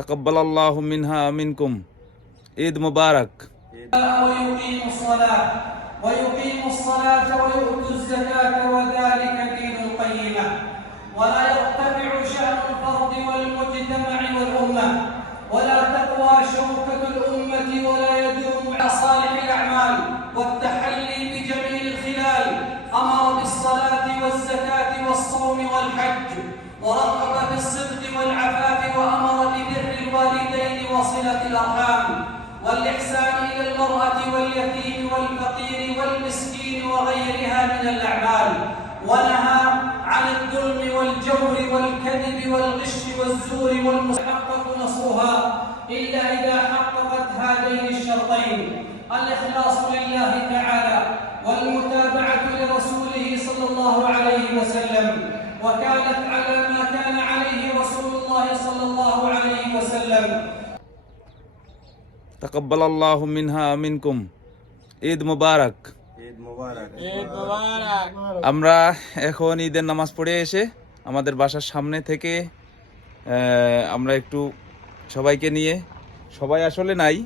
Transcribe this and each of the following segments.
তাকাব্বালাল্লাহু মিনহা ওয়া মিনকুম। ঈদ মুবারক। ويقيم الصلاة ويؤتوا الزكاة وذلك دين القيمة ولا يرتفع شأن الفرد والمجتمع والأمة ولا تقوى شوكة الأمة ولا يدوم على صالح الأعمال والتحلي بجميل الخلال. أمر بالصلاة والزكاة والصوم والحج ورغب في الصدق والعفاف وأمر ببر الوالدين وصلة الأرحام والإحسان إلى المرأة واليتيم والفقير والمسكين وغيرها من الأعمال ونهى عن الظلم والجور والكذب والغش والزور والمستحقق نصرها إلا إذا حققت هذين الشرطين: الإخلاص لله تعالى والمتابعة لرسوله صلى الله عليه وسلم، وكانت على ما كان عليه رسول الله صلى الله عليه وسلم. তাকাব্বালাল্লাহু মিনহা ওয়া মিনকুম। ঈদ মুবারক। আমরা এখন ঈদের নামাজ পড়ে এসে আমাদের বাসার সামনে থেকে আমরা একটু সবাইকে নিয়ে, সবাই আসলে নাই,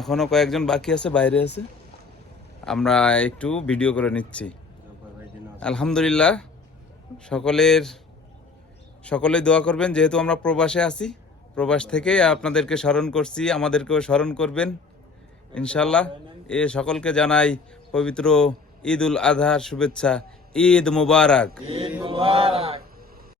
এখনো কয়েকজন বাকি আছে, বাইরে আছে, আমরা একটু ভিডিও করে নিচ্ছি। আলহামদুলিল্লাহ, সকলেই দোয়া করবেন, যেহেতু আমরা প্রবাসে আছি, প্রবাস থেকে আপনাদেরকে স্মরণ করছি, আমাদেরকেও স্মরণ করবেন ইনশাল্লাহ। এ সকলকে জানাই পবিত্র ঈদ উল আজহার শুভেচ্ছা। ঈদ মুবারক।